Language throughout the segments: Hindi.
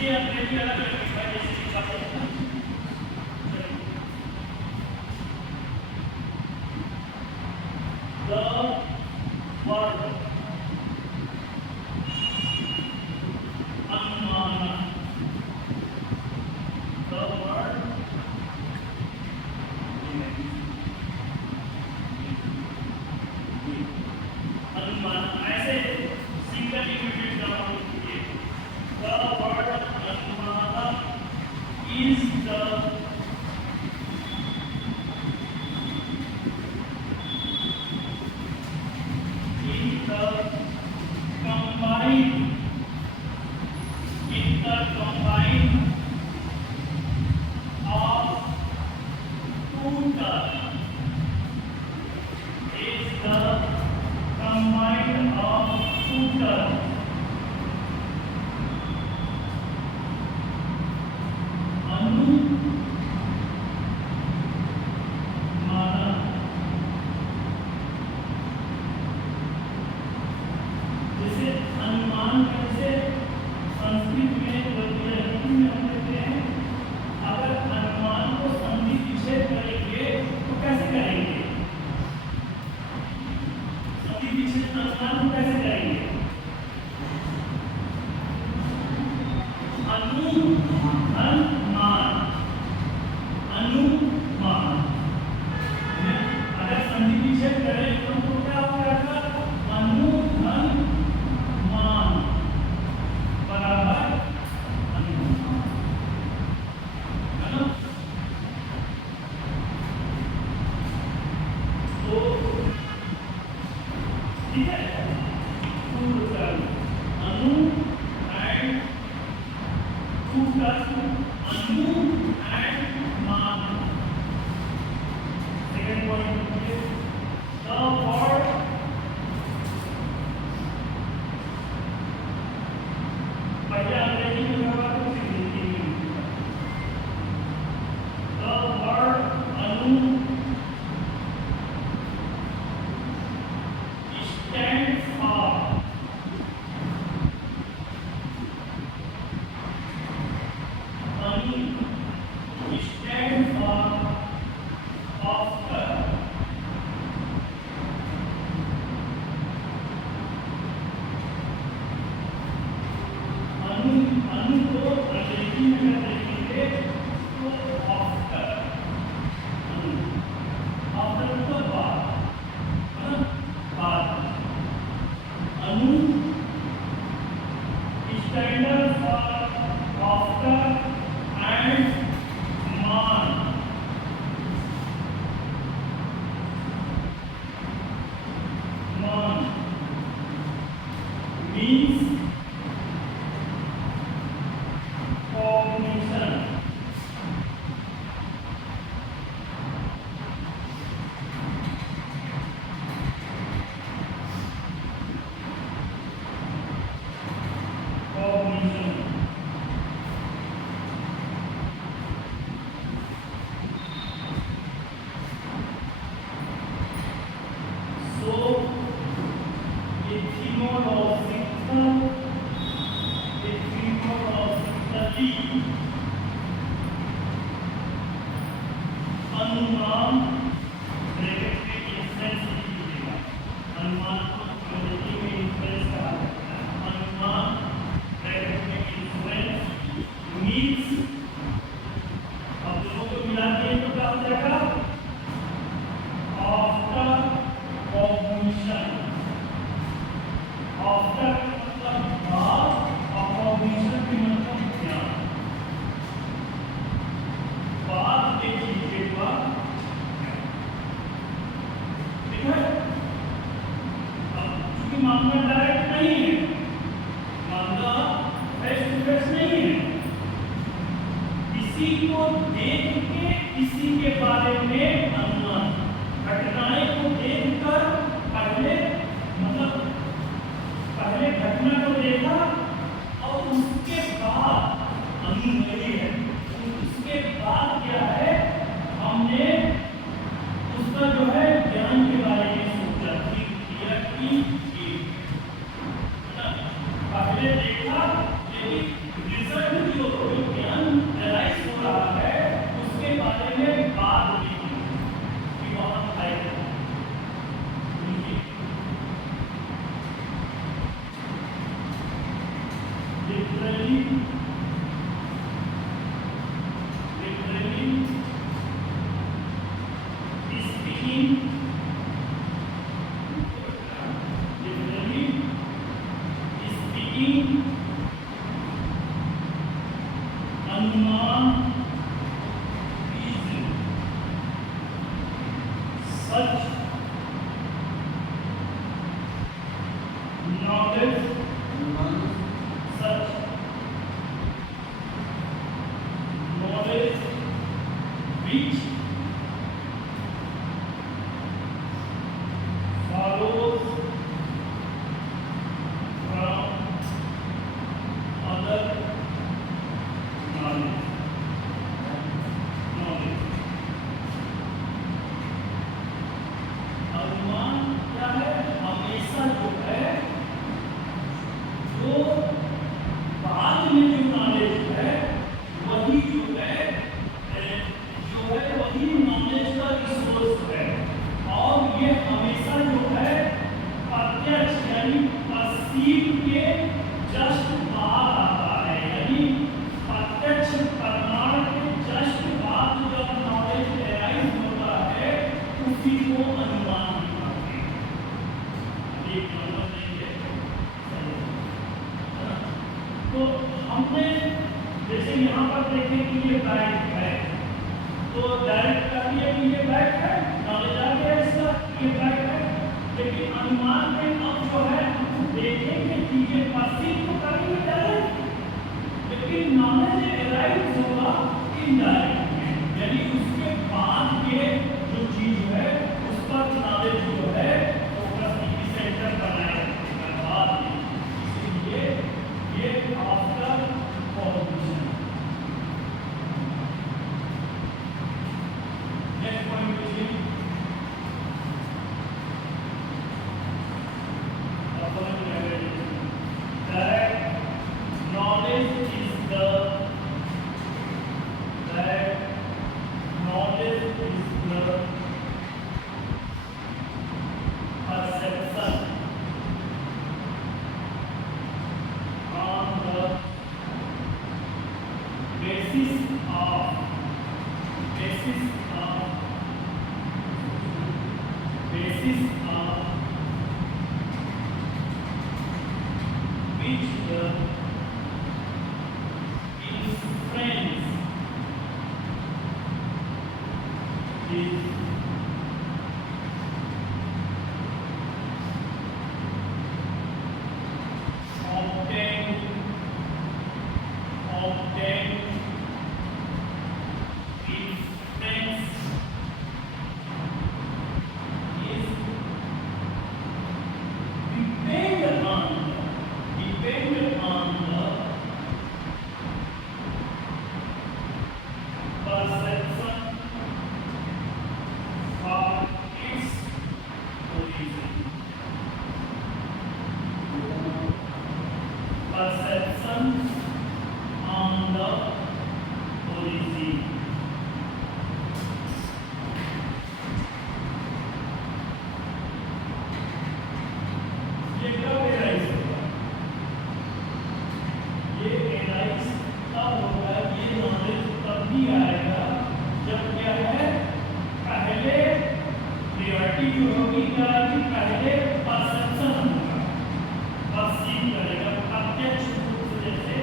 इसलिए हमने भी अलग अलग लिखा है, जैसे लिखा है द वर्ड अनुमान, द वर्ड अनुमान, ऐसे सिंगल यूनिट ग्रामर कीजिए। द वर्ड अनुमान is the combine of two terms, is the combine of two terms, जैसे अनुमान कैसे संस्कृत में हम कहते हैं, अगर अनुमान को संधि विच्छेद करेंगे तो कैसे करेंगे? संधि विच्छेद अनुमान को कैसे करेंगे? अनुमान, अनुमान अगर संधि विच्छेद करें तो क्या हो जाएगा? अनुमान बराबर अनुमान, है ना? तो ठीक है, टू टर्म अनु एंड टू टर्म अनु एंड मान। सेकंड पॉइंट द वर्ड पहले अंग्रेजी में लगा तो फिर हिंदी में। द वर्ड अनु stands for अनु stands for after, अनु को अंग्रेजी में अगर देखेंगे तो आफ्टर, आफ्टर मतलब बाद, है ना? बाद। अनु स्टैंडर्ड फॉर आफ्टर एंड मान, मान means cognition, cognition। So etymologically अनुमान ब्रैकेट में इंफ्लुएंस कीजिएगा। अनुमान को अंग्रेजी में इंफ्लुएंस कहा जाता है। अनुमान ब्रैकेट में इंफ्लुएंस मीन्स, अब दोनों को मिला के तो क्या हो जाएगा? आफ्टर कॉग्निशन, आफ्टर मतलब बाद और कॉग्निशन की मतलब ज्ञान। बाद एक चीज के बाद, ठीक है? अब चूंकि मामला डायरेक्ट नहीं है, मामला फेस टू फेस नहीं है, किसी को देख के किसी के बारे में अनुमान, घटनाएं को देखकर पहले मतलब पहले घटना को देखा और उसके बाद अनुभवी है, उसके बाद क्या है, हमने उसका जो है ज्ञान के बारे में सोचा कि पहले देखा लेकिन रिजल्ट जो ज्ञान एनालाइज हो रहा है उसके बारे में बात नहीं कि वहां आएगा लिटरली speaking अनुमान reason such knowledge such knowledge which follows from other knowledge. अनुमान क्या है? हमेशा जो है जो बाद में जो नॉलेज है वही जो है वही नॉलेज का रिसोर्स है और ये हमेशा जो है प्रत्यक्ष यानी परसीव के जस्ट बाद आता है यानी प्रत्यक्ष प्रमाण के जस्ट बाद जब नॉलेज एराइज होता है उसी को अनुमान कहते हैं। एक नंबर नहीं है तो हमने जैसे यहाँ पर देखें कि ये बैग है तो डायरेक्ट कर दिया कि ये बैग है नॉलेज आ गया इसका ये बैग है लेकिन अनुमान में अब जो है हम देखेंगे कि ये परसीव तो करेंगे डायरेक्ट लेकिन नॉलेज एराइज होगा इनडायरेक्ट यानी उसके बाद के जो चीज है उस पर नॉलेज जो है फोकस सेंटर बनाए रखने का बाद इसलिए ये आफ्टर कॉग्निशन नेक्स्ट पॉइंट देखिए knowledge is the perception on the basis of which the inference is obtained inference is depend on the perception of its origin. Perception on the origin. ये कब एनालाइज होगा? ये एनालाइज तब होगा ये नॉलेज तब भी आएगा जब क्या है पहले रियलिटी जो होगी क्या कि पहले परसेप्शन होगा परसीव करेगा प्रत्यक्ष रूप से जैसे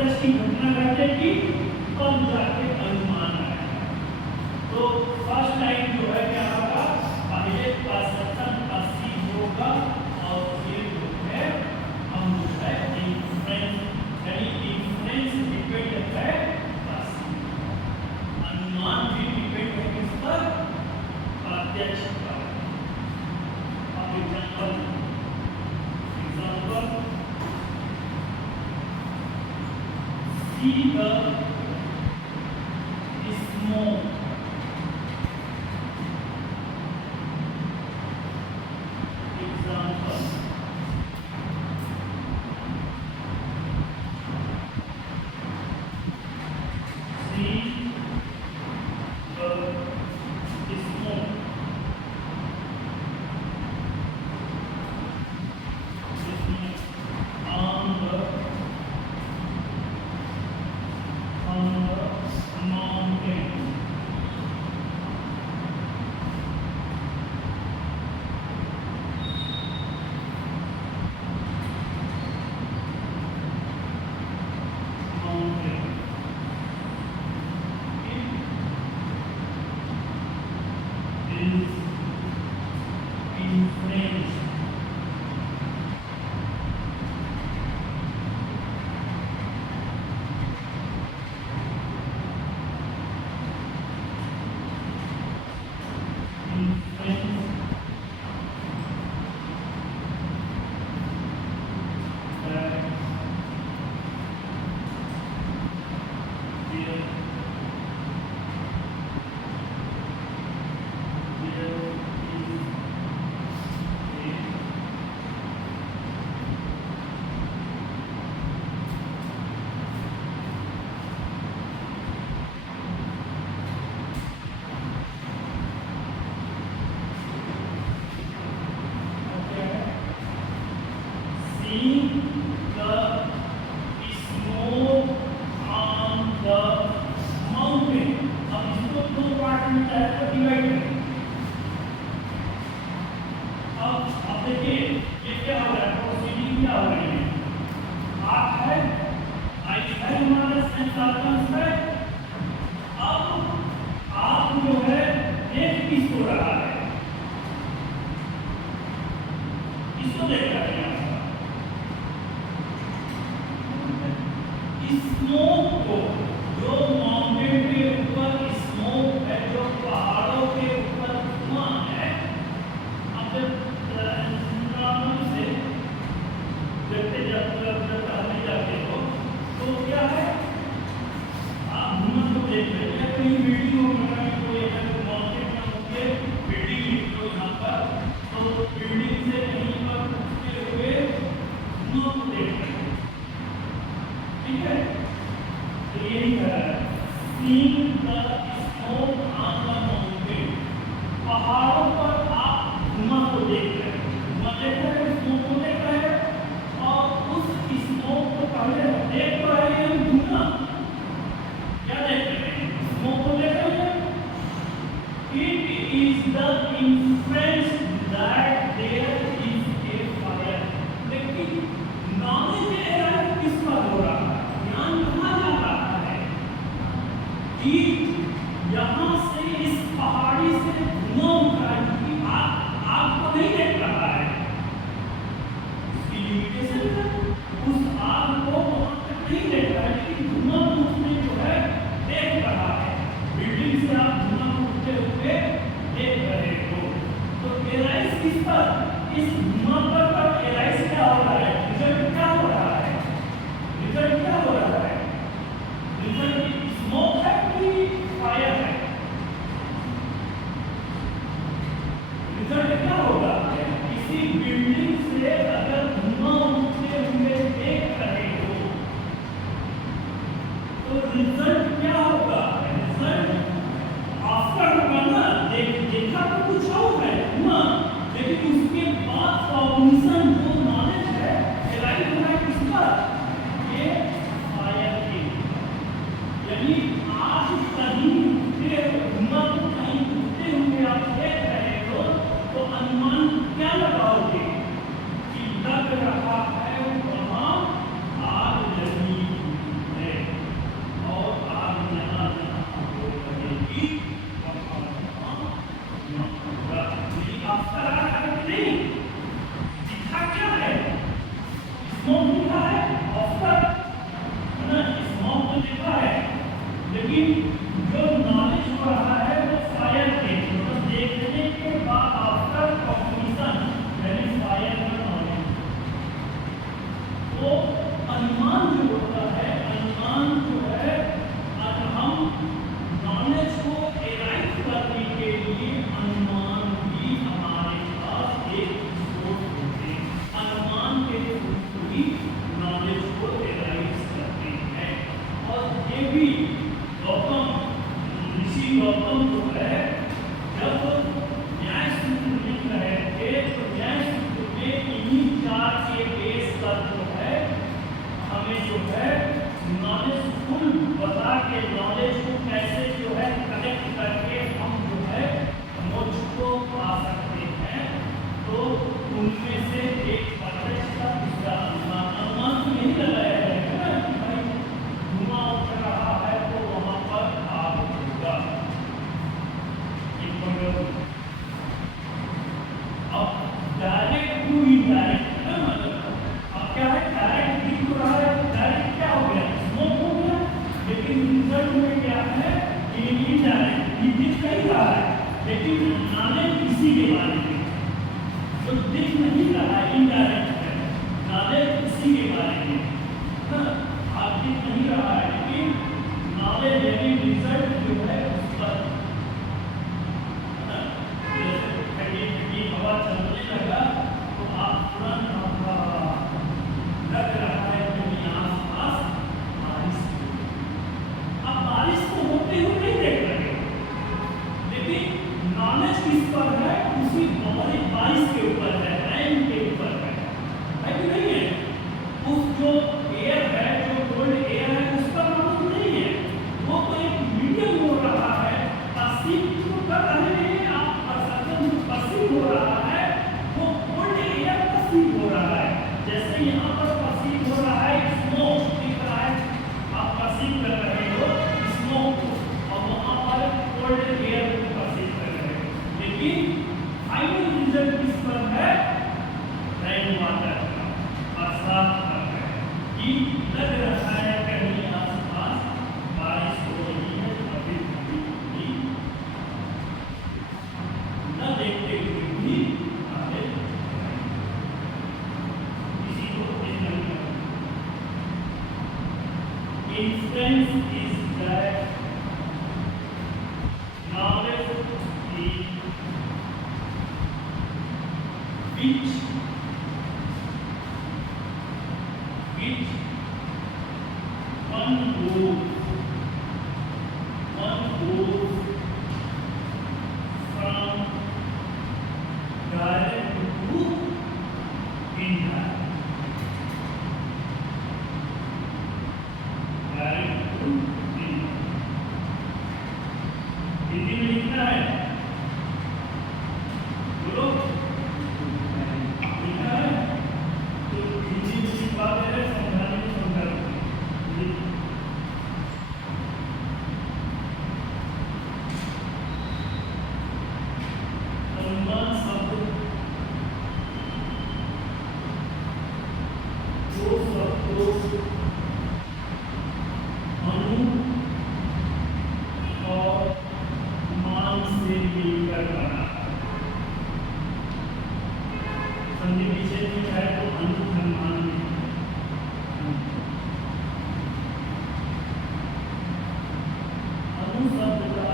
अप्रत्यक्ष की घटना घटेगी तब जाके अनुमान आएगा। तो फर्स्ट लाइन जो है क्या होगा, पहले परसेप्शन परसीव होगा और फिर जो है हम जो है इन्फ्रेंस, यानी इन्फ्रेंस डिपेंड है परसीव, अनुमान भी डिपेंड है किस पर, प्रत्यक्ष पर। अब example see the smoke, example see the smoke, smoke को, जो माउंटेन के ऊपर स्मोक है, जो पहाड़ों के ऊपर धुआं है, अब नॉर्मल से देखते जाते हो तो क्या है, आप धुआं को देख रहे हैं, कहीं बिल्डिंग हो कोई माउंटेन में होके बिल्डिंग लिख लो यहाँ पर, तो बिल्डिंग से कहीं पर उठते हुए धुआं को देख रहे हैं, ठीक है। तो यही है seeing the smoke on the mountain, पहाड़ों पर आप धुआं को देख रहे हैं, धुआं देख रहे हैं, स्मोक को देख रहे हैं, और उस स्मोक को पहले देख रहे हैं धुआं, क्या देख रहे हैं, स्मोक को देख रहे हैं। It is the inference that there is a fire, लेकिन नॉलेज किस पर हो रहा है, ध्यान कहाँ जा रहा है कि यहाँ से इस पहाड़ी से धुआं उठ रहा है, क्योंकि आग को नहीं देख रहा है, इसकी लिमिटेशन है, उस आग को वहाँ तक नहीं देख रहा है, लेकिन धुआं उठने जो है देख रहा है, बिल्डिंग से आप धुआं उठते हुए देख रहे हो। तो एराइज किस पर, इस धुआं पर एराइज क्या हो रहा है, रिजल्ट क्या हो रहा है, रिजल्ट क्या हो रहा है, रिजल्ट स्मोक है कि फायर है, रिजल्ट क्या होगा, किसी बिल्डिंग से अगर धुआं उठते हुए देख रहे हो तो रिजल्ट क्या होगा, रिजल्ट आफ्टर होगा ना, देखा तो कुछ और है धुआं, लेकिन उसके बाद जो होता है, अनुमान जो है, अगर हम नॉलेज को एराइव करने के लिए अनुमान भी हमारे पास एक स्रोत होते हैं, अनुमान के थ्रू ही नॉलेज को एराइव करते हैं। और ये भी ऋषि गौतम जो है, जब न्याय सूत्र लिख रहे थे तो न्याय सूत्र में इन्हीं चार के बेस पर जो है हमें जो है नॉलेज फुल बता के नॉलेज को कैसे जो है कनेक्ट करके हम जो है मोक्ष को पा सकते हैं। तो उनमें से एक प्रत्यक्ष का दूसरा अनुमान तो यही लगाया जाएगा ना कि भाई धुआं उठ रहा है तो वहां पर आग होगा। अब डायरेक्ट टू इनडायरेक्ट है ना, मतलब अब क्या है, डायरेक्ट दिख तो रहा है, डायरेक्ट क्या हो गया, स्मोक हो गया, लेकिन रिजल्ट में क्या है कि इनडायरेक्ट दिख नहीं रहा है, लेकिन नॉलेज इसी के बारे में तो दिख नहीं रहा है, इनडायरेक्ट है, नॉलेज इसी के बारे में ना, आप दिख नहीं रहा है लेकिन नॉलेज यानी रिजल्ट जो है उस पर हवा चलने लगा तो आप तुरंत लग रहा है कि आसपास बारिश। अब बारिश तो होते हुए नहीं देख रहे, लेकिन नॉलेज किस पर है, उसी बारिश के ऊपर है, रैन के ऊपर है कि नहीं है? उस जो एयर है, जो कोल्ड एयर है, उस पर नॉलेज नहीं है, वो तो एक मीडियम हो रहा है, पसीब तो कर रहे हैं आप, पसीब हो रहा है, वो कोल्ड एयर पसीब हो रहा है, जैसे यहाँ पर पसीब हो रहा है, स्मोक दिख रहा है, आप पसीब कर रहे हो स्मोक को, और वहाँ पर कोल्ड एयर को पसीब कर रहे हो, लेकिन फाइनल रिजल्ट किस पर है, रेन वाटर का, बरसात पर है, कि लग रहा है कहीं आसपास बारिश हो रही है, अभी न देखते हुए भी आगे किसी को instance is that knowledge is which one goes from direct to indirect, direct to indirect। Hindi में लिखना है, बोलो लिखना है, तो हिंदी में लिखवा दे रहे, समझाने में समझा रहे। अनुमान शब्द दो शब्दों अनु और मान से मिलकर बना, संधि विच्छेद में है तो अनुमान में अनु शब्द का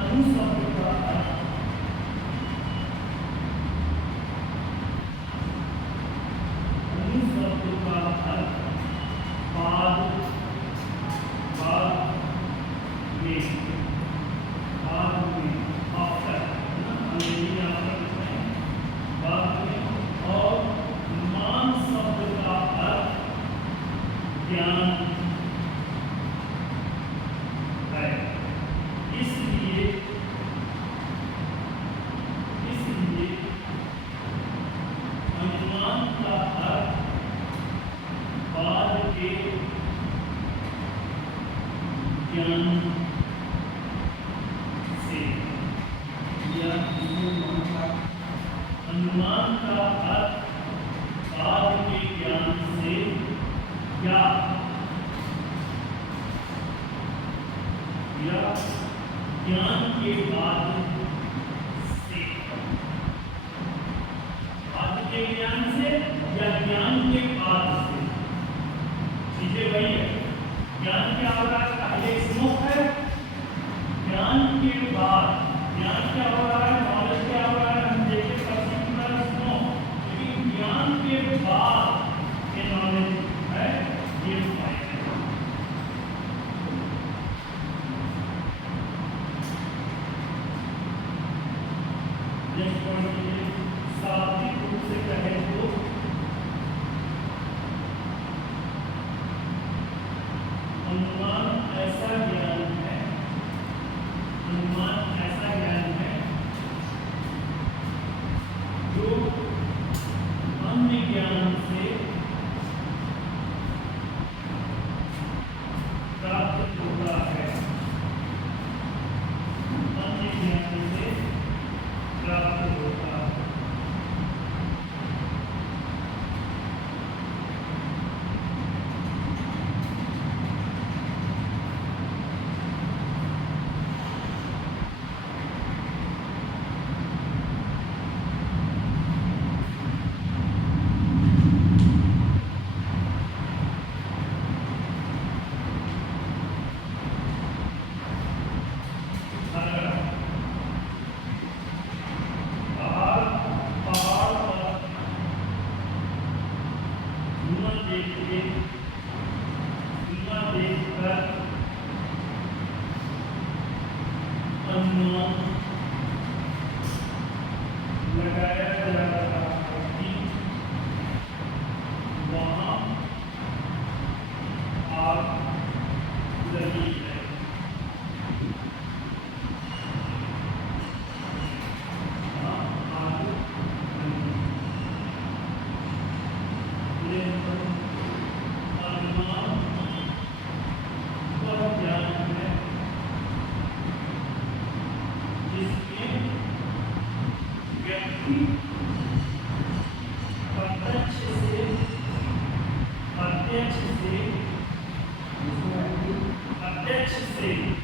अनु शब्द का अनु शब्द का अर्थ बाद में आफ्टर, अंग्रेजी में आफ्टर है, बाद में, और मान शब्द का अर्थ ज्ञान है। इसलिए अनुमान का अर्थ बाद के ज्ञान से, या अनुमान का अर्थ बाद के ज्ञान से, या ज्ञान के बाद से, बाद के ज्ञान से या ज्ञान के बाद से। अनुमान ऐसा ज्ञान है, अनुमान ऐसा ज्ञान है जो अन्य ज्ञान से प्राप्त होता है, अन्य ज्ञान से प्राप्त होता है। अनुमान लगाया जा रहा है कि वहाँ आग लगी है। आग लगी है। अनुमान वह ज्ञान है जिसमें व्यक्ति प्रत्यक्ष से